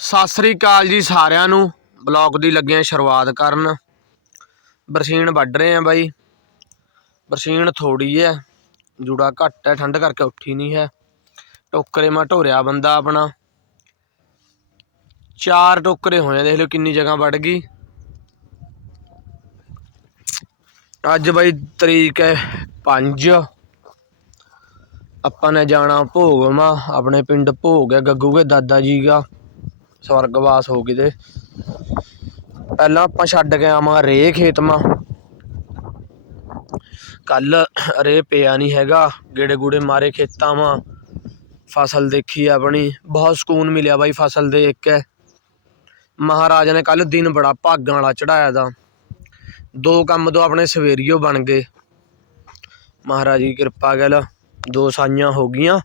ਸਤਿ ਸ੍ਰੀ ਅਕਾਲ ਜੀ ਸਾਰਿਆਂ ਨੂੰ। ਬਲੌਗ ਦੀ ਲੱਗਿਆ ਸ਼ੁਰੂਆਤ ਕਰਨ। ਬਰਸੀਨ ਵੱਢ ਰਹੇ ਆ ਬਾਈ। ਬਰਸੀਨ ਥੋੜੀ ਹੈ ਜੂੜਾ ਘੱਟ ਹੈ ਠੰਡ ਕਰਕੇ ਉੱਠੀ ਨਹੀਂ ਹੈ। ਟੋਕਰੇ ਮਾ ਢੋਰਿਆ ਬੰਦਾ ਆਪਣਾ। ਚਾਰ ਟੋਕਰੇ ਹੋਏ ਦੇਖ ਲਓ ਕਿੰਨੀ ਜਗ੍ਹਾ ਵੱਢ ਗਈ। ਅੱਜ ਬਾਈ ਤਰੀਕ ਹੈ 5 ਆਪਾਂ ਨੇ ਜਾਣਾ ਭੋਗ ਭੋਗਮਾ ਆਪਣੇ ਪਿੰਡ ਭੋਗ ਹੈ, ਗੱਗੂ ਕੇ ਦਾਦਾ ਜੀ ਦਾ। ਸਵਰਗਵਾਸ ਹੋ ਗਏ ਦੇ ਪਹਿਲਾਂ ਆਪਾਂ ਛੱਡ ਕੇ ਆਵਾਂ ਰੇ ਖੇਤ ਮਾ। ਕੱਲ ਰੇ ਪਿਆ ਨਹੀਂ ਹੈਗਾ, ਗੇੜੇ ਗੂੜੇ ਮਾਰੇ ਖੇਤਾਂ ਮਾ। ਫਸਲ ਦੇਖੀ ਆਪਣੀ, ਬਹੁਤ ਸਕੂਨ ਮਿਲਿਆ ਬਾਈ ਫਸਲ ਦੇਖ ਕੇ। ਮਹਾਰਾਜ ਨੇ ਕੱਲ ਦਿਨ ਬੜਾ ਭਾਗਾਂ ਵਾਲਾ ਚੜਾਇਆ ਦਾ ਦੋ ਕੰਮ ਤੋਂ ਆਪਣੇ ਸਵੇਰੀਓ ਬਣ ਗਏ। ਮਹਾਰਾਜ ਦੀ ਕਿਰਪਾ ਗੱਲ, ਦੋ ਸਾਈਆਂ ਹੋ ਗਈਆਂ।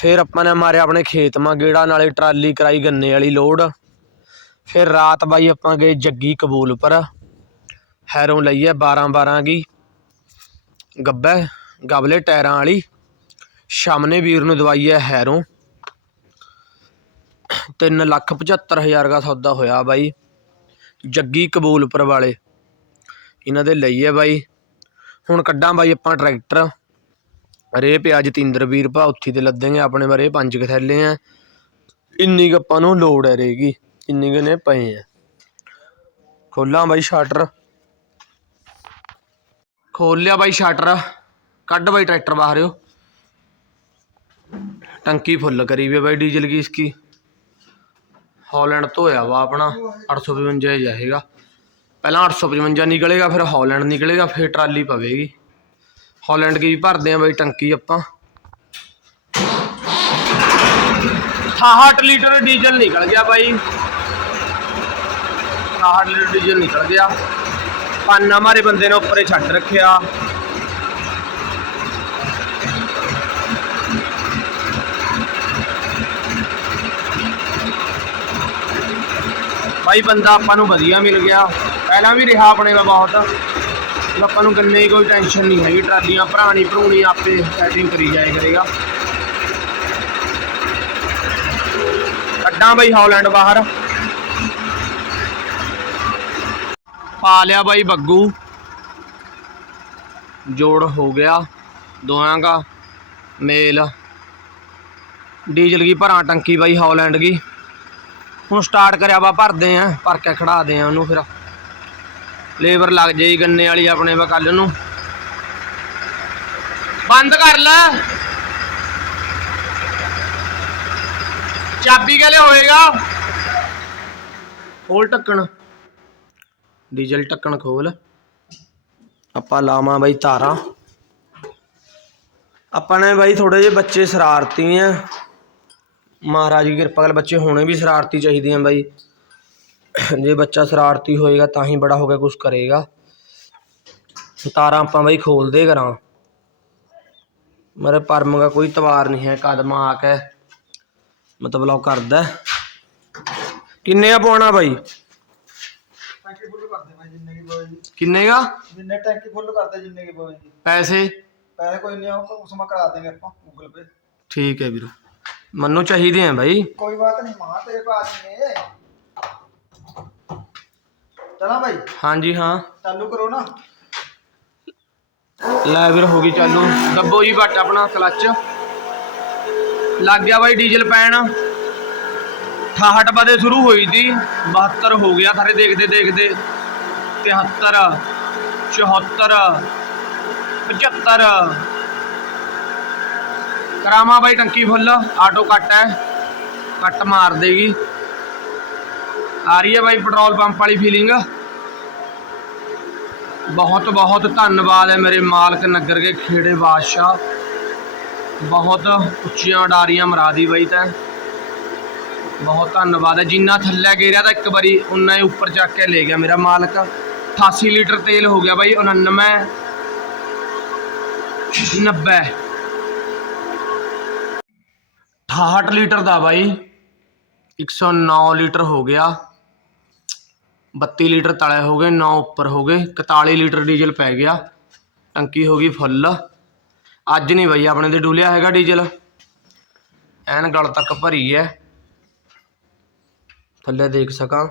ਫਿਰ ਆਪਾਂ ਨੇ ਮਾਰਿਆ ਆਪਣੇ ਖੇਤ ਮਾ ਗੇੜਾ, ਨਾਲੇ ਟਰਾਲੀ ਕਰਾਈ ਗੰਨੇ ਵਾਲੀ ਲੋਡ। ਫਿਰ ਰਾਤ ਬਾਈ ਆਪਾਂ ਗਏ ਜੱਗੀ ਕਬੂਲਪੁਰ। ਹੈਰੋਂ ਲਈਏ 12 12 ਕੀ। ਗੱਬੇ, ਗਬਲੇ ਟਾਇਰਾਂ ਵਾਲੀ। ਸ਼ਾਮਨੇ ਵੀਰ ਨੂੰ ਦਵਾਈ ਹੈ ਹੈਰੋਂ। 3 ਲੱਖ 75 ਹਜ਼ਾਰ ਦਾ ਸੌਦਾ ਹੋਇਆ ਬਾਈ। ਜੱਗੀ ਕਬੂਲਪੁਰ ਵਾਲੇ। ਇਹਨਾਂ ਦੇ ਲਈਏ ਬਾਈ। ਹੁਣ ਕੱਢਾਂ ਬਾਈ ਆਪਾਂ ਟਰੈਕਟਰ। ਰੇ ਪਿਆ ਤਿੰਦਰ ਵੀਰ ਭਾ, ਉੱਥੀ ਤੇ ਲੱਦਾਂਗੇ ਆਪਣੇ ਬਾਰੇ, ਪੰਜ ਕੁ ਥੈਲੇ ਹੈ ਇੰਨੀ ਕੁ ਆਪਾਂ ਨੂੰ ਲੋੜ ਹੈ ਰਹੇਗੀ, ਇੰਨੀ ਕੁ ਨੇ ਪਏ ਹੈ ਖੋਲਾਂ ਬਾਈ ਸ਼ਟਰ। ਖੋਲ ਲਿਆ ਬਾਈ ਸ਼ਟਰ। ਕੱਢ ਬਾਈ ਟਰੈਕਟਰ ਬਾਹਰਿਓ ਟੰਕੀ ਫੁੱਲ ਕਰੀ ਵੀ ਬਾਈ ਡੀਜ਼ਲ ਕੀ ਇਸकी ਹਾਲੈਂਡ ਧੋਇਆ ਵਾ ਆਪਣਾ 855 ਹੀ ਜਾਏਗਾ ਪਹਿਲਾਂ 855 ਨਿਕਲੇਗਾ, ਫਿਰ ਹਾਲੈਂਡ ਨਿਕਲੇਗਾ, ਫਿਰ ਟਰਾਲੀ ਪਵੇਗੀ। ਹਾਲੈਂਡ ਕੀ ਭਰਦੇ ਆ ਬਾਈ ਟੰਕੀ ਆਪਾਂ। 68 ਲੀਟਰ ਡੀਜ਼ਲ ਨਿਕਲ ਗਿਆ ਬਾਈ। 68 ਲੀਟਰ ਡੀਜ਼ਲ ਨਿਕਲ ਗਿਆ। ਪੰਨ ਹਮਾਰੇ ਬੰਦੇ ਨੇ ਉੱਪਰੇ ਛੱਡ ਰੱਖਿਆ। ਬਾਈ ਬੰਦਾ ਆਪਾਂ ਨੂੰ ਵਧੀਆ ਮਿਲ ਗਿਆ। ਪਹਿਲਾਂ ਵੀ ਰਿਹਾ ਆਪਣੇ ਦਾ ਬਹੁਤ। ਹੁਣ ਆਪਾਂ ਨੂੰ ਗੰਨੇ ਦੀ ਕੋਈ ਟੈਨਸ਼ਨ ਨਹੀਂ ਹੈਗੀ, ਟਰਾਲੀਆਂ ਭਰਾਣੀ ਭਰੂਣੀ ਆਪੇ ਸੈਟਿੰਗ ਕਰੀ ਜਾਏ ਕਰੇਗਾ। ਕੱਢਾਂ ਬਈ ਹੌਲੈਂਡ ਬਾਹਰ। ਪਾ ਲਿਆ ਬਾਈ ਬੱਗੂ। ਜੋੜ ਹੋ ਗਿਆ ਦੋਹਾਂ ਦਾ ਮੇਲ। ਡੀਜ਼ਲ ਕੀ ਭਰਾਂ ਟੰਕੀ ਬਾਈ ਹੌਲੈਂਡ ਕੀ। ਹੁਣ ਸਟਾਰਟ ਕਰਿਆ ਵਾ, ਭਰਦੇ ਆ, ਭਰ ਕੇ ਖੜਾਦੇ ਆ ਉਹਨੂੰ ਫਿਰ। ਲੇਬਰ ਲੱਗ ਜਾਈ ਗੰਨੇ ਵਾਲੀ ਆਪਣੇ ਵਾ ਕੱਲ ਨੂੰ। ਬੰਦ ਕਰ ਲੈ। ਚਾਬੀ ਕਹਲੇ ਹੋਏਗਾ? ਖੋਲ ਢੱਕਣ। ਡੀਜ਼ਲ ਢੱਕਣ ਖੋਲ। ਆਪਾਂ ਲਾਵਾਂ ਬਾਈ ਤਾਰਾਂ। ਆਪਾਂ ਨੇ ਬਾਈ ਥੋੜੇ ਜਿਹੇ ਬੱਚੇ ਸ਼ਰਾਰਤੀ ਆ। ਮਹਾਰਾਜ ਦੀ ਕਿਰਪਾ ਨਾਲ ਬੱਚੇ ਹੋਣੇ ਵੀ ਸ਼ਰਾਰਤੀ ਚਾਹੀਦੇ ਆ ਬਾਈ। ਜੇ ਬੱਚਾ ਸ਼ਰਾਰਤੀ ਹੋਏਗਾ ਤਾਂ ਹੀ ਬੜਾ ਹੋ ਕੇ ਕੁਝ ਕਰੇਗਾ। ਤਾਰਾਂ ਆਪਾਂ ਬਾਈ ਖੋਲਦੇ ਕਰਾਂ। ਮੇਰੇ ਪਰਮ ਦਾ ਕੋਈ ਤਵਾਰ ਨਹੀਂ ਹੈ ਕਦਮ ਆ ਕੇ ਮਤਲਬ ਲਓ ਕਰਦਾ। ਕਿੰਨੇ ਆ ਪਾਉਣਾ ਬਾਈ? ਟੈਂਕੀ ਫੁੱਲ ਕਰਦੇ ਮੈਂ ਜਿੰਨੇ ਕੀ ਬੋਏ ਜੀ। ਕਿੰਨੇ ਦਾ ਜਿੰਨੇ ਟੈਂਕੀ ਫੁੱਲ ਕਰਦੇ ਜਿੰਨੇ ਕੀ ਬੋਏ ਜੀ। ਪੈਸੇ? ਪੈਸੇ ਕੋਈ ਨਹੀਂ ਆਉ ਉਸ ਮਾ ਕਰਾ ਦੇਂਗੇ ਆਪਾਂ ਗੂਗਲ ਪੇ ਠੀਕ ਹੈ ਵੀਰ। ਮੈਨੂੰ ਚਾਹੀਦੇ ਆ ਬਾਈ। ਕੋਈ ਬਾਤ ਨਹੀਂ ਮਾਂ ਤੇਰੇ ਪਾਸ ਨੇ ਚਲਾ ਭਾਈ? ਹਾਂਜੀ ਹਾਂ। ਚਾਲੂ ਕਰੋ ਨਾ। ਲੈ ਵੀਰ ਹੋ ਗਈ ਚਾਲੂ। ਦੱਬੋ ਜੀ ਬੱਟ ਆਪਣਾ ਕਲੱਚ। ਲੱਗ ਗਿਆ ਬਾਈ ਡੀਜ਼ਲ ਪੈਣ। 68 ਵਜੇ ਸ਼ੁਰੂ ਹੋਈ ਸੀ 72 ਹੋ ਗਿਆ ਸਾਰੇ ਦੇਖਦੇ ਦੇਖਦੇ। 73 74 75 ਕਰਾਮਾ ਬਾਈ ਟੰਕੀ ਫੁੱਲ। ਆਟੋ ਕੱਟ ਹੈ। ਕੱਟ ਮਾਰ ਦੇਗੀ। ਆ ਰਹੀ ਹੈ ਬਾਈ ਪੈਟਰੋਲ ਪੰਪ ਵਾਲੀ ਫੀਲਿੰਗ ਬਹੁਤ ਬਹੁਤ ਧੰਨਵਾਦ ਹੈ ਮੇਰੇ ਮਾਲਕ ਨਗਰ ਕੇ ਖੇੜੇ ਬਾਦਸ਼ਾਹ। ਬਹੁਤ ਉੱਚੀਆਂ ਡਾਰੀਆਂ ਮਰਾਦੀ ਬਾਈ ਤਾਂ। ਬਹੁਤ ਧੰਨਵਾਦ ਹੈ। ਜਿੰਨਾ ਥੱਲੇ ਗੇਰਿਆ ਤਾਂ ਇੱਕ ਵਾਰੀ ਉਨਾ ਹੀ ਉੱਪਰ ਚੱਕ ਕੇ ਲੈ ਗਿਆ ਮੇਰਾ ਮਾਲਕ। 88 ਲੀਟਰ ਤੇਲ ਹੋ ਗਿਆ ਬਾਈ 99 90 68 ਲੀਟਰ ਦਾ ਬਾਈ 109 ਲੀਟਰ ਹੋ ਗਿਆ। 32 ਲੀਟਰ ਤਲੇ ਹੋ ਗਏ ਨੌ ਉੱਪਰ ਹੋ ਗਏ 41 ਲੀਟਰ ਡੀਜ਼ਲ ਪੈ ਗਿਆ ਟੰਕੀ ਹੋ ਗਈ ਫੁੱਲ ਅੱਜ ਨਹੀਂ ਬਈ ਆਪਣੇ ਤੇ ਡੁੱਲਿਆ ਹੈਗਾ ਡੀਜ਼ਲ ਐਨ ਗਲ ਤੱਕ ਭਰੀ ਹੈ ਥੱਲੇ ਦੇਖ ਸਕਾਂ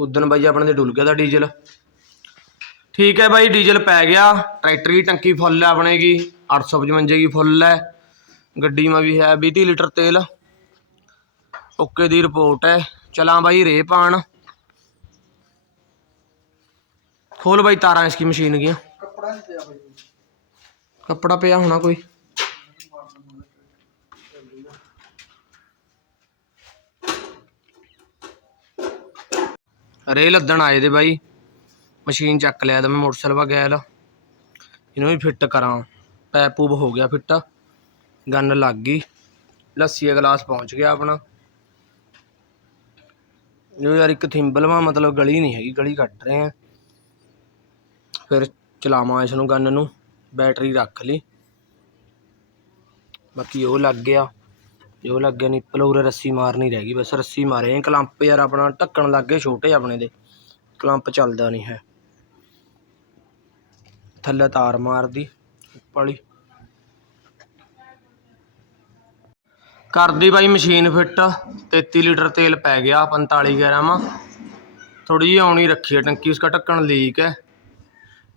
ਉਦਣ ਬਾਈ ਆਪਣੇ ਦੇ ਡੁੱਲ ਗਿਆ ਦਾ ਡੀਜ਼ਲ ਠੀਕ ਹੈ ਬਾਈ ਡੀਜ਼ਲ ਪੈ ਗਿਆ ਟਰੈਕਟਰ ਦੀ ਟੰਕੀ ਫੁੱਲ ਹੈ ਆਪਣੇ ਕੀ 855 ਦੀ ਫੁੱਲ ਹੈ ਗੱਡੀ ਮਾ ਵੀ ਹੈ 20 ਲੀਟਰ ਤੇਲ ਓਕੇ ਦੀ ਰਿਪੋਰਟ ਹੈ ਚਲਾਂ ਬਾਈ ਰੇ ਪਾਣ ਖੋਲ ਬਾਈ ਤਾਰਾਂ ਇਸकी ਮਸ਼ੀਨ ਗੀਆਂ। ਕੱਪੜਾ ਨਹੀਂ ਪਿਆ ਬਾਈ। ਕੱਪੜਾ ਪਿਆ ਹੋਣਾ ਕੋਈ। ਰੇ ਲੱਦਣ ਆਏ ਦੇ ਬਾਈ। ਮਸ਼ੀਨ ਚੱਕ ਲਿਆ ਤਾਂ ਮੈਂ ਮੋਟਰਸਾਈਕਲ ਵਾ ਗੈਲ ਇਹਨੂੰ ਵੀ ਫਿੱਟ ਕਰਾਂ। ਪੈਪ ਪੂਬ ਹੋ ਗਿਆ ਫਿੱਟ। ਗੰਨ ਲੱਗ ਗਈ। ਲੱਸੀ ਦਾ ਗਲਾਸ ਪਹੁੰਚ ਗਿਆ ਆਪਣਾ। ਜੋ ਯਾਰ ਇੱਕ ਥਿੰਬਲ ਵਾ ਮਤਲਬ ਗਲੀ ਨਹੀਂ ਹੈਗੀ ਗਲੀ ਕੱਟ ਰਹੇ ਆ। ਫਿਰ ਚਲਾਵਾਂ ਇਸ ਨੂੰ ਗੰਨ ਨੂੰ, ਬੈਟਰੀ ਰੱਖ ਲਈ। ਬਾਕੀ ਉਹ ਲੱਗ ਗਿਆ। ਜੇ ਉਹ ਲੱਗ ਗਿਆ ਨਿੱਪਲ ਉਰੇ ਰੱਸੀ ਮਾਰਨੀ ਰਹਿ ਗਈ। ਬਸ ਰੱਸੀ ਮਾਰੇ। ਕਲੰਪ ਯਾਰ ਆਪਣਾ ਢੱਕਣ ਲੱਗ ਗਏ, ਛੋਟੇ ਆਪਣੇ ਦੇ। ਕਲੰਪ ਚੱਲਦਾ ਨਹੀਂ ਹੈ। ਥੱਲੇ ਤਾਰ ਮਾਰਦੀ ਵਾਲੀ ਕਰਦੀ ਬਾਈ ਮਸ਼ੀਨ ਫਿੱਟ। 33 ਲੀਟਰ ਤੇਲ ਪੈ ਗਿਆ 45 ਗ੍ਰਾਮ ਥੋੜੀ ਜਿਹੀ ਆਉਣੀ ਰੱਖੀ ਹੈ ਟੰਕੀ ਉਸका ਢੱਕਣ ਲੀਕ ਹੈ।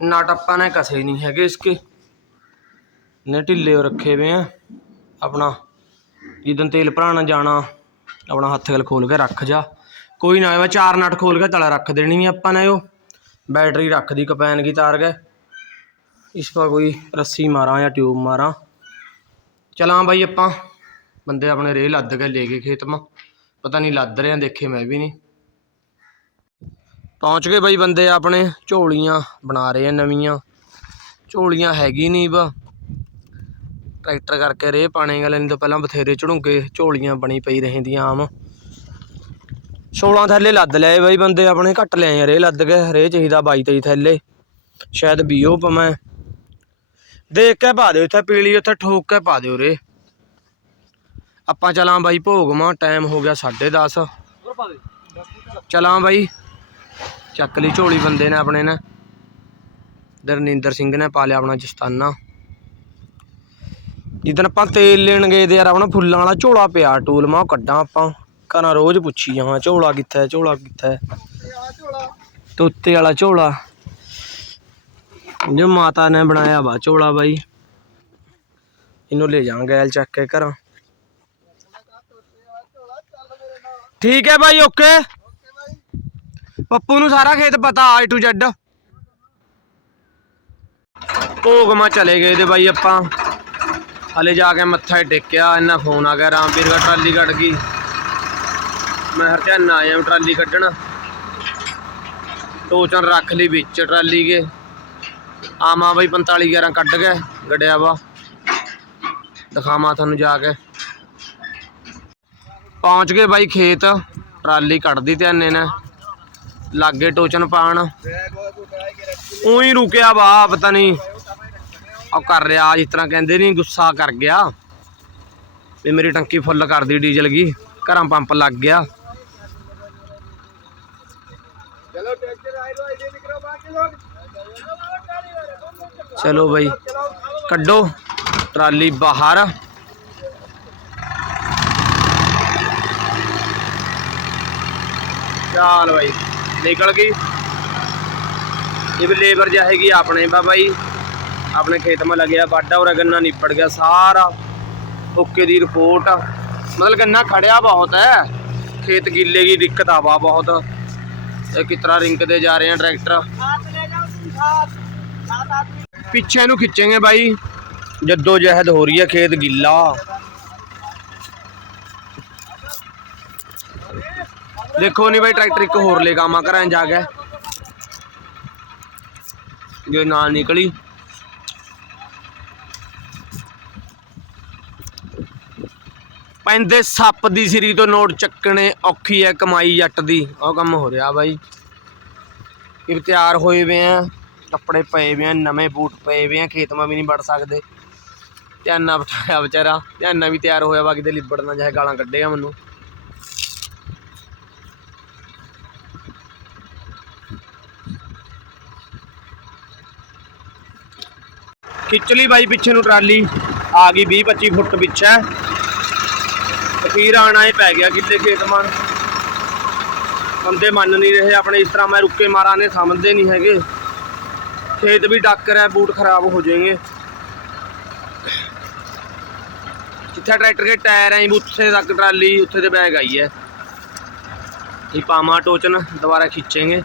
नट अपा ने कसे नहीं है इसके ने ढिले रखे हुए हैं अपना जिदन तेल भराना जाना अपना हत्थ गल खोल के रख जा कोई ना मैं चार नट खोल के तला रख देनी है अपा ने वो बैटरी रख दी कपैन की तार के इस पर कोई रस्सी मारा या ट्यूब मारा चला भाई अपा बंदे अपने रेह लद के ले गए खेत में पता नहीं लद रहे हैं देखे मैं भी नहीं ਪਹੁੰਚ ਗਏ ਬਾਈ ਬੰਦੇ ਆਪਣੇ, ਝੋਲੀਆਂ ਬਣਾ ਰਹੇ ਆ ਨਵੀਆਂ। ਝੋਲੀਆਂ ਹੈਗੀ ਨਹੀਂ ਵਾ ਟਰੈਕਟਰ ਕਰਕੇ ਰੇ ਪਾਣੇ ਗਲੇ ਨਹੀਂ ਤਾਂ ਪਹਿਲਾਂ ਬਥੇਰੇ ਚੜੂਗੇ ਝੋਲੀਆਂ ਬਣੀ ਪਈ ਰਹਿੰਦੀਆਂ ਆਮ। 16 ਥੈਲੇ ਲੱਦ ਲਏ ਬਾਈ ਬੰਦੇ ਆਪਣੇ, ਘੱਟ ਲਿਆਏ ਆ ਰੇ ਲੱਦ ਕੇ ਰੇ ਚਾਹੀਦਾ 22 23 ਥੈਲੇ। ਸ਼ਾਇਦ ਬੀਓ ਪਵੇਂ। ਦੇਖ ਕੇ ਪਾ ਦਿਓ ਇੱਥੇ, ਪੀਲੀ ਉੱਥੇ, ਠੋਕ ਕੇ ਪਾ ਦਿਓ ਰੇ ਆਪਾਂ ਚਲਾਂ ਬਾਈ ਭੋਗਵਾਂ ਟਾਈਮ ਹੋ ਗਿਆ 10:30 ਹੋਰ ਪਾ ਚਲਾਂ ਬਾਈ। ਚੱਕ ਲਈ ਝੋਲੀ ਬੰਦੇ ਨੇ ਆਪਣੇ ਨੇ। ਦਰਨਿੰਦਰ ਸਿੰਘ ਨੇ ਪਾ ਲਿਆ ਆਪਣਾ ਜਸਤਾਨਾ। ਜਿੱਦਣ ਆਪਾਂ ਤੇਲ ਲੈਣ ਗਏ ਤੇ ਯਾਰ ਆਪਣਾ ਫੁੱਲਾਂ ਵਾਲਾ ਝੋਲਾ ਪਿਆ ਟੂਲ, ਮਾ ਕੱਢਾਂ ਆਪਾਂ। ਘਰਾਂ ਰੋਜ਼ ਪੁੱਛੀ ਜਾਵਾਂ, ਝੋਲਾ ਕਿੱਥੇ ਝੋਲਾ ਕਿੱਥੇ? ਤੋਤੇ ਵਾਲਾ ਝੋਲਾ। ਜੋ ਮਾਤਾ ਨੇ ਬਣਾਇਆ ਵਾ ਝੋਲਾ ਬਾਈ। ਇਹਨੂੰ ਲੈ ਜਾਵਾਂਗੇ ਐਲ ਚੱਕ ਕੇ ਘਰਾਂ। ਠੀਕ ਹੈ ਬਾਈ ਓਕੇ ਪੱਪੂ ਨੂੰ ਸਾਰਾ ਖੇਤ ਪਤਾ ਆ ਟੂ ਜ਼ੈਡ। ਭੋਗਮਾ ਚਲੇ ਗਏ ਤੇ ਬਾਈ ਆਪਾਂ। ਹਲੇ ਜਾ ਕੇ ਮੱਥਾ ਟੇਕਿਆ ਇਹਨਾਂ ਫੋਨ ਆ ਗਿਆ, ਰਾਮਵੀਰ ਦਾ ਟਰਾਲੀ ਕੱਢ ਗਈ। ਮੈਂ ਹਰਚਾਨਾ ਆਇਆ ਟਰਾਲੀ ਕੱਢਣ। ਟੋਚਨ ਰੱਖ ਲਈ ਵਿੱਚ ਟਰਾਲੀ ਕੇ। ਆਮਾ ਬਾਈ 45 11 ਕੱਢ ਕੇ, ਗੱਡਿਆ ਵਾ। ਦਿਖਾਵਾਂ ਤੁਹਾਨੂੰ ਜਾ ਕੇ। ਪਹੁੰਚ ਗਏ ਬਾਈ ਖੇਤ, ਟਰਾਲੀ ਕੱਢਦੀ ਧਿਆਨੇ ਅੰਨੇ ਨੇ। ਲਾਗੇ ਟੋਚਨ ਪਾਣ। ਉਹ ਰੁਕਿਆ ਵਾ ਪਤਾ ਨਹੀਂ ਉਹ ਕਰ ਰਿਹਾ ਜਿਸ ਤਰ੍ਹਾਂ ਕਹਿੰਦੇ ਨਹੀਂ ਗੁੱਸਾ ਕਰ ਗਿਆ। ਵੀ ਮੇਰੀ ਟੰਕੀ ਫੁੱਲ ਕਰਦੀ ਡੀਜ਼ਲ ਗਈ ਘਰਾਂ ਪੰਪ ਲੱਗ ਗਿਆ। ਚਲੋ ਬਾਈ ਕੱਢੋ ਟਰਾਲੀ ਬਾਹਰ। ਚਾਲ ਬਾਈ। ਨਿਕਲ ਗਈ। ਇਹ ਵੀ ਲੇਬਰ ਜਾ ਆਪਣੇ ਬਾਬਾ ਜੀ। ਆਪਣੇ ਖੇਤ ਮਾ ਲੱਗਿਆ ਬਾਡਾ ਔਰ ਗੰਨਾ ਨਿਪੜ ਗਿਆ ਸਾਰਾ। ਓਕੇ ਦੀ ਰਿਪੋਰਟ। ਮਤਲਬ ਗੰਨਾ ਖੜਿਆ ਬਹੁਤ ਹੈ। ਖੇਤ ਗਿੱਲੇ ਦੀ ਦਿੱਕਤ ਆਵਾ ਬਹੁਤ। ਇਹ ਕਿਤਰਾ ਰਿੰਕਦੇ ਜਾ ਰਹੇ ਆ ਟਰੈਕਟਰ? ਪਿੱਛੇ ਨੂੰ ਖਿੱਚेंगे ਬਾਈ। ਜੱਦੋ ਜਹਿਦ ਹੋ ਰਹੀ ਹੈ ਖੇਤ ਗਿੱਲਾ। ਦੇਖੋ ਨਹੀਂ ਬਾਈ, ਟਰੈਕਟਰ ਇੱਕ ਹੋਰ ਲੈ ਕਾਮਾ ਕਰਾਂ ਜਾ ਕੇ। ਜੋ ਨਾਲ ਨਿਕਲੀ। ਪੈਂਦੇ ਸੱਪ ਦੀ ਸਿਰੀ ਤੋਂ ਨੋਟ ਚੱਕਣੇ ਔਖੀ ਹੈ ਕਮਾਈ ਜੱਟ ਦੀ। ਉਹ ਕੰਮ ਹੋ ਰਿਹਾ ਬਾਈ। ਇਹ ਤਿਆਰ ਹੋਏ ਵੇ ਆ, ਕੱਪੜੇ ਪਏ ਵੇ ਆ, ਨਵੇਂ ਬੂਟ ਪਏ ਵੇ ਆ ਖੇਤਮਾ ਵੀ ਨਹੀਂ ਵੜ ਸਕਦੇ। ਧਿਆਨਾ ਬਿਠਾਇਆ ਵਿਚਾਰਾ, ਧਿਆਨਾ ਵੀ ਤਿਆਰ ਹੋਇਆ ਵਾ, ਕਿਤੇ ਲਿਬੜ ਨਾ ਜਾਏ, ਗਾਲਾਂ ਕੱਢੇਗਾ ਮੈਨੂੰ। ਖਿੱਚ ਲਈ ਬਾਈ ਪਿੱਛੇ ਨੂੰ ਟਰਾਲੀ ਆ ਗਈ 20 25 ਫੁੱਟ ਪਿੱਛੇ। ਤਕੀਰ ਆਣਾ ਹੀ ਪੈ ਗਿਆ ਕਿੱਲੇ ਖੇਤ ਮਾਨ ਬੰਦੇ ਮੰਨ ਨਹੀਂ ਰਹੇ, ਆਪਣੇ ਇਸ ਤਰ੍ਹਾਂ ਮੈਂ ਰੁੱਕੇ ਮਾਰਾਂ ਨੇ, ਸਮਝਦੇ ਨਹੀਂ ਹੈਗੇ। ਖੇਤ ਵੀ ਡੱਕ ਹੈ ਬੂਟ ਖਰਾਬ ਹੋ ਜਾਣਗੇ। ਜਿੱਥੇ ਟਰੈਕਟਰ ਦੇ ਟਾਇਰ ਐ, ਉੱਥੇ ਤੱਕ ਟਰਾਲੀ, ਉੱਥੇ ਤੇ ਬੈਗ ਆਈ ਹੈ। ਇਹ ਪਾਵਾਂ ਟੋਚਨ, ਦੁਬਾਰਾ ਖਿੱਚेंगे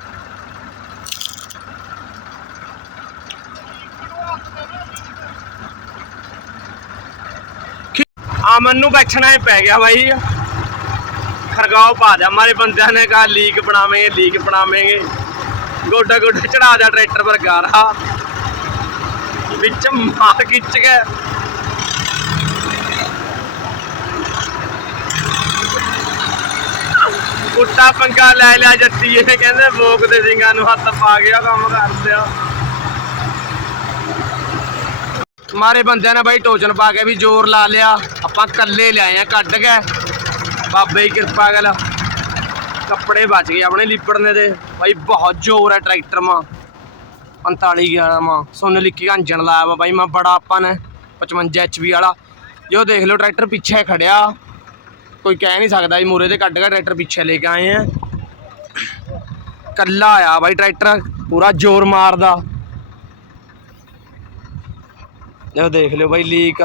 ਅਮਨ ਨੂੰ ਬੈਠਣਾ ਹੀ ਪੈ ਗਿਆ ਬਾਈ। ਖਰਗਾਓ ਪਾ ਦਿਆ, ਮਾਰੇ ਬੰਦਿਆਂ ਨੇ ਕਹਾ ਲੀਕ ਬਣਾਵੇਂਗੇ ਲੀਕ ਬਣਾਵੇਂਗੇ। ਗੋਡਾ ਗੋਡਾ ਚੜਾ ਦਿਆ ਟਰੈਕਟਰ ਪਰ ਗਾਰਾ ਵਿੱਚ ਮਾਰ ਖਿੱਚ ਕੇ। ਕੁੱਟਾ ਪੰਗਾ ਲੈ ਲਿਆ ਜੱਟੀ ਇਹ ਕਹਿੰਦੇ, ਬੋਕ ਦੇ ਸਿੰਘਾਂ ਨੂੰ ਹੱਥ ਪਾ ਗਿਆ ਕੰਮ ਕਰਦੇ ਆ। ਮਾਰੇ ਬੰਦਿਆਂ ਨੇ ਬਾਈ ਟੋਚਨ ਪਾ ਕੇ ਵੀ ਜ਼ੋਰ ਲਾ ਲਿਆ। ਆਪਾਂ ਕੱਲੇ ਲਿਆਏ ਆ, ਕੱਢ ਕੇ। ਬਾਬੇ ਦੀ ਕਿਰਪਾ ਗੱਲ ਕੱਪੜੇ ਬਚ ਗਏ ਆਪਣੇ ਲਿਪੜਨੇ ਦੇ ਬਾਈ ਬਹੁਤ ਜ਼ੋਰ ਹੈ ਟਰੈਕਟਰ ਮਾ। 45 11 ਮਾ। ਸੁਣ ਲਿਖੀ ਇੰਜਣ ਲਾਇਆ ਵਾ ਬਾਈ ਮੈਂ, ਬੜਾ ਆਪਾਂ ਨੇ। 55 ਐਚਪੀ ਵਾਲਾ। ਜੋ ਦੇਖ ਲਓ ਟਰੈਕਟਰ ਪਿੱਛੇ ਖੜਿਆ। ਕੋਈ ਕਹਿ ਨਹੀਂ ਸਕਦਾ ਜੀ ਮੂਰੇ ਤੇ ਕੱਢ ਕੇ ਟਰੈਕਟਰ ਪਿੱਛੇ ਲੈ ਕੇ ਆਏ ਆ। ਕੱਲਾ ਆਇਆ ਬਾਈ ਟਰੈਕਟਰ। ਪੂਰਾ ਜ਼ੋਰ ਮਾਰਦਾ। ਲਓ ਦੇਖ ਲਿਓ ਬਾਈ ਲੀਕ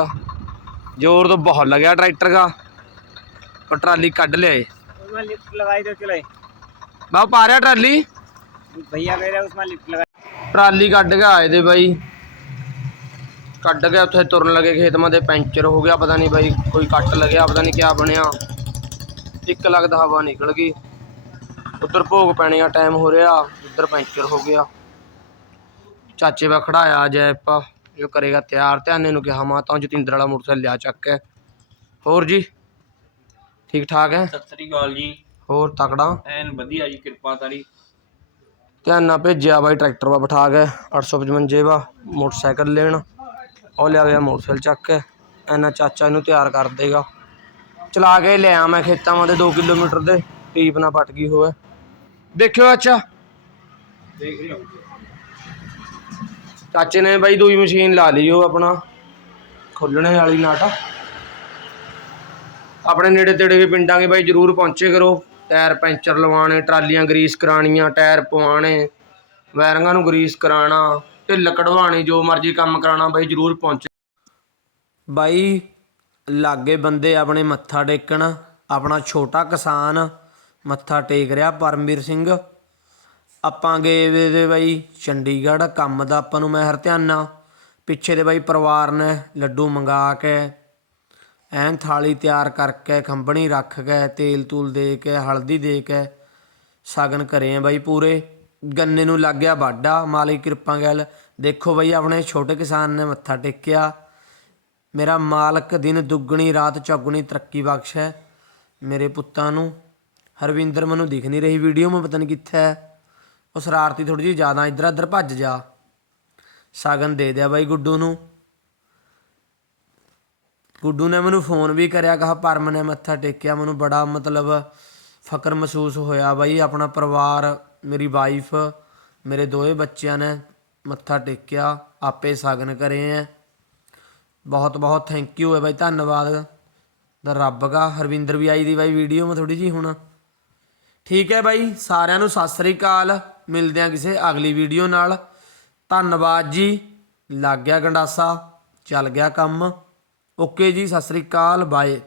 ਜ਼ੋਰ ਤਾਂ ਬਹੁਤ ਲੱਗਿਆ ਟਰੈਕਟਰ ਦਾ ਪਰ ਟਰਾਲੀ ਕੱਢ ਲਿਆਏ उसमें लिफ्ट लगाई तो चले ਬਾਹ ਪਾ ਰਿਹਾ ਟਰਾਲੀ भैया कह रहे उसमें लिफ्ट लगाई ਟਰਾਲੀ ਕੱਢ ਕੇ ਆਏ ਦੇ ਬਾਈ ਕੱਢ ਕੇ ਉੱਥੇ ਤੁਰਨ ਲੱਗੇ ਖੇਤ ਮਾ ਦੇ ਪੈਂਚਰ ਹੋ ਗਿਆ ਪਤਾ ਨਹੀਂ ਬਾਈ ਕੋਈ ਕੱਟ ਲੱਗਿਆ ਪਤਾ ਨਹੀਂ ਕਿਆ ਬਣਿਆ ਇੱਕ ਲੱਗਦਾ ਹਵਾ ਨਿਕਲ ਗਈ ਉੱਧਰ ਭੋਗ ਪੈਣੇ ਆ ਟਾਈਮ ਹੋ ਰਿਹਾ ਉੱਧਰ ਪੈਂਚਰ ਹੋ ਗਿਆ ਚਾਚੇ ਵਾ ਖੜਾਇਆ ਜੈਪਾ ਜੋ ਕਰੇਗਾ ਤਿਆਰ ਧਿਆਨੇ ਨੂੰ ਕਿਹਾ ਮਾ ਤਾਂ ਜਤਿੰਦਰ ਵਾਲਾ ਮੋਟਰਸਾਈਕਲ ਲਿਆ ਚੱਕ ਕੇ। ਹੋਰ ਜੀ? ਠੀਕ ਠਾਕ ਹੈ? ਸਤਿ ਸ੍ਰੀ ਅਕਾਲ ਜੀ। ਹੋਰ ਤਕੜਾ? ਐਨ ਵਧੀਆ ਜੀ ਕਿਰਪਾ ਤਾਰੀ। ਧਿਆਨ ਨਾਲ ਭੇਜਿਆ ਬਾਈ ਟਰੈਕਟਰ ਵਾ ਬਿਠਾ ਕੇ 855 ਵਾ ਮੋਟਰਸਾਈਕਲ ਲੈਣ। ਉਹ ਲਿਆ ਹੋਇਆ ਮੋਟਰਸਾਈਕਲ ਚੱਕ ਕੇ। ਐਨਾ ਚਾਚਾ ਇਹਨੂੰ ਤਿਆਰ ਕਰ ਦੇਗਾ। ਚਲਾ ਕੇ ਲਿਆ ਮੈਂ ਖੇਤਾਂ ਮਾ ਦੇ 2 ਕਿਲੋਮੀਟਰ ਦੇ ਟੀਪ ਨਾ ਪਟ ਗਈ ਹੋਵੇ। ਦੇਖਿਓ ਅੱਛਾ ਦੇਖ ਰਹੇ ਚਾਚੇ ਨੇ ਬਾਈ ਦੂਈ ਮਸ਼ੀਨ ਲਾ ਲਈ ਉਹ ਆਪਣਾ। ਖੋਲਣੇ ਵਾਲੀ ਨਾਟ। ਆਪਣੇ ਨੇੜੇ ਤੇੜੇ ਵੀ ਪਿੰਡਾਂ ਕੇ ਬਾਈ ਜਰੂਰ ਪਹੁੰਚੇ ਕਰੋ। ਟਾਇਰ ਪੈਂਚਰ ਲਵਾਉਣੇ, ਟਰਾਲੀਆਂ ਗਰੀਸ ਕਰਾਣੀਆਂ ਟਾਇਰ ਪਵਾਉਣੇ, ਵਾਇਰਿੰਗਾਂ ਨੂੰ ਗਰੀਸ ਕਰਾਉਣਾ, ਢਿੱਲ ਕਢਵਾਉਣੀ, ਜੋ ਮਰਜ਼ੀ ਕੰਮ ਕਰਾਉਣਾ ਬਾਈ ਜਰੂਰ ਪਹੁੰਚੇ। ਬਾਈ, ਲਾਗੇ ਬੰਦੇ ਆਪਣੇ ਮੱਥਾ ਟੇਕਣ, ਆਪਣਾ ਛੋਟਾ ਕਿਸਾਨ, ਮੱਥਾ ਟੇਕ ਰਿਹਾ ਪਰਮਵੀਰ ਸਿੰਘ। ਆਪਾਂ ਗਏ ਵੇ ਦੇ ਬਾਈ ਚੰਡੀਗੜ੍ਹ, ਕੰਮ ਦਾ ਆਪਾਂ ਨੂੰ ਮੈਂ ਹਰ ਹਰਧਿਆਨਾ ਪਿੱਛੇ ਦੇ ਬਾਈ ਪਰਿਵਾਰ ਨੇ ਲੱਡੂ ਮੰਗਾ ਕੇ, ਐਨ ਥਾਲੀ ਤਿਆਰ ਕਰਕੇ ਖੰਬਣੀ ਰੱਖ ਕੇ, ਤੇਲ ਤੂਲ ਦੇ ਕੇ, ਹਲਦੀ ਦੇ ਕੇ, ਸ਼ਗਨ ਕਰੇ ਆ ਬਾਈ ਪੂਰੇ। ਗੰਨੇ ਨੂੰ ਲੱਗ ਗਿਆ ਵਾਢਾ ਮਾਲੀ ਕਿਰਪਾ ਗੱਲ। ਦੇਖੋ ਬਾਈ ਆਪਣੇ ਛੋਟੇ ਕਿਸਾਨ ਨੇ ਮੱਥਾ ਟੇਕਿਆ। ਮੇਰਾ ਮਾਲਕ ਦਿਨ ਦੁੱਗਣੀ, ਰਾਤ ਚੌਗਣੀ ਤਰੱਕੀ ਬਖਸ਼ ਹੈ ਮੇਰੇ ਪੁੱਤਾਂ ਨੂੰ। ਹਰਵਿੰਦਰ ਮੈਨੂੰ ਦਿਖ ਨਹੀਂ ਰਹੀ, ਵੀਡੀਓ ਮੈਂ ਪਤਾ ਨਹੀਂ ਕਿੱਥੇ ਹੈ। ਉਹ ਸ਼ਰਾਰਤੀ ਥੋੜੀ ਜਿਹੀ ਜ਼ਿਆਦਾ ਇੱਧਰ ਇੱਧਰ ਭੱਜ ਜਾ। ਸ਼ਗਨ ਦੇ ਦਿਆ ਬਾਈ ਗੁੱਡੂ ਨੂੰ। ਗੁੱਡੂ ਨੇ ਮੈਨੂੰ ਫੋਨ ਵੀ ਕਰਿਆ, ਕਹਾ ਪਰਮ ਨੇ ਮੱਥਾ ਟੇਕਿਆ। ਮੈਨੂੰ ਬੜਾ ਮਤਲਬ ਫਕਰ ਮਹਿਸੂਸ ਹੋਇਆ ਬਾਈ। ਆਪਣਾ ਪਰਿਵਾਰ, ਮੇਰੀ ਵਾਈਫ ਮੇਰੇ ਦੋਵੇਂ ਬੱਚਿਆਂ ਨੇ ਮੱਥਾ ਟੇਕਿਆ। ਆਪੇ ਸ਼ਗਨ ਕਰੇ ਐ। ਬਹੁਤ ਬਹੁਤ ਥੈਂਕ ਯੂ ਹੈ ਬਾਈ, ਧੰਨਵਾਦ। ਦਾ ਰੱਬ ਦਾ ਹਰਵਿੰਦਰ ਵੀ ਆਈ ਦੀ ਬਾਈ ਵੀਡੀਓ ਮੈਂ ਥੋੜੀ ਜੀ ਹੁਣ। ਠੀਕ ਹੈ ਬਾਈ, ਸਾਰਿਆਂ ਨੂੰ ਸਤਿ ਸ੍ਰੀ ਅਕਾਲ। ਮਿਲਦੇ ਆ ਕਿਸੇ ਅਗਲੀ ਵੀਡੀਓ ਨਾਲ। ਧੰਨਵਾਦ ਜੀ। ਲੱਗ ਗਿਆ ਗੰਡਾਸਾ, ਚੱਲ ਗਿਆ ਕੰਮ। ਓਕੇ ਜੀ, ਸਤਿ ਸ੍ਰੀ ਅਕਾਲ, ਬਾਏ।